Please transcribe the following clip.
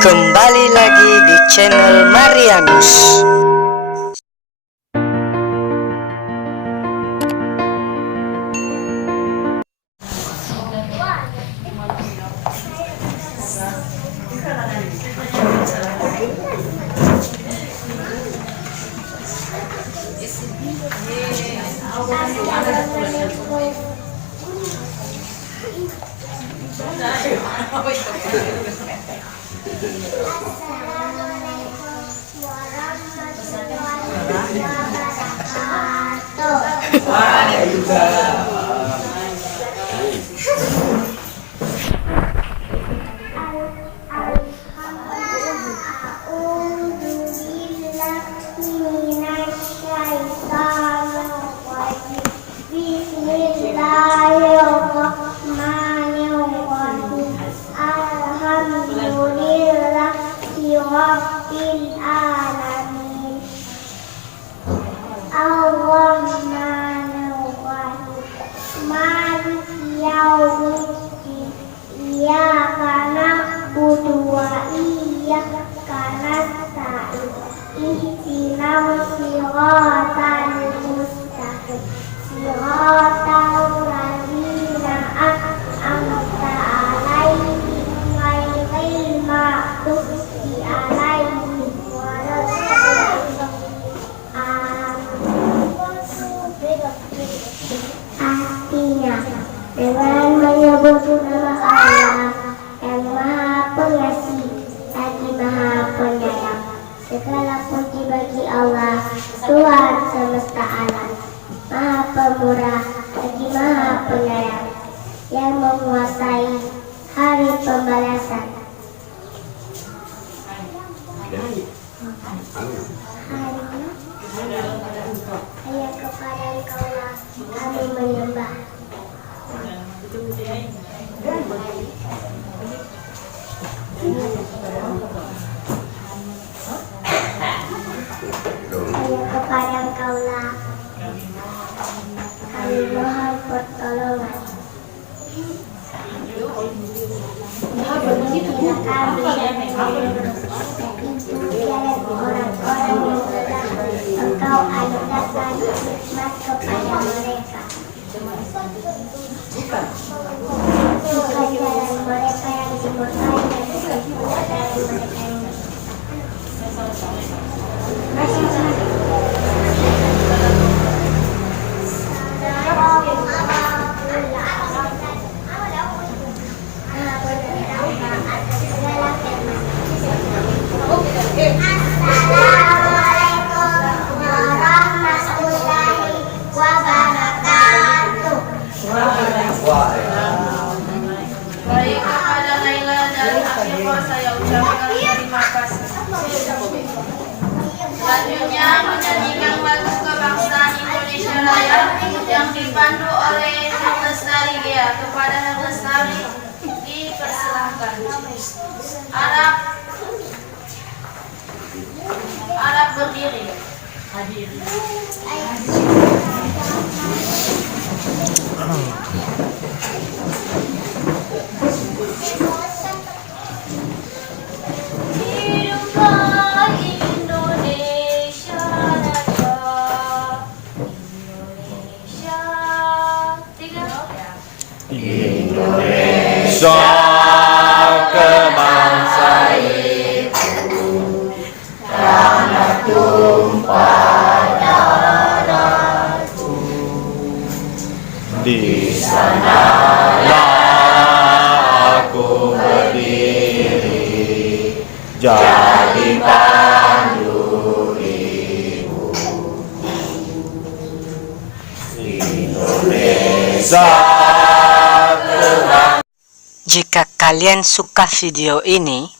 Kembali lagi di channel Marianus. Artinya, dengan menyebut nama Allah yang Maha Pengasih lagi Maha Penyayang, segala puji bagi Allah, Tuhan semesta alam, Maha Pemurah lagi Maha Penyayang, yang menguasai hari pembalasan. Hanya kepada Engkaulah kami menyembah. Hanya kepada Engkaulah kami mohon pertolongan. Bila kami orang-orang yang telah Engkau anugerahkan nikmat kepada mereka. Bukan jalan mereka yang dimurkai dan bukan pula jalan mereka yang selanjutnya menyanyikan lagu kebangsaan Indonesia Raya yang dipandu oleh Lestari Gia. Kepada Lestari dipersilahkan. Arab berdiri. Hadir. Indonesia kebangsa itu, tanah tumpah darahku. Di sanalah aku berdiri, jadi pandu ibu. Indonesia. Jika kalian suka video ini,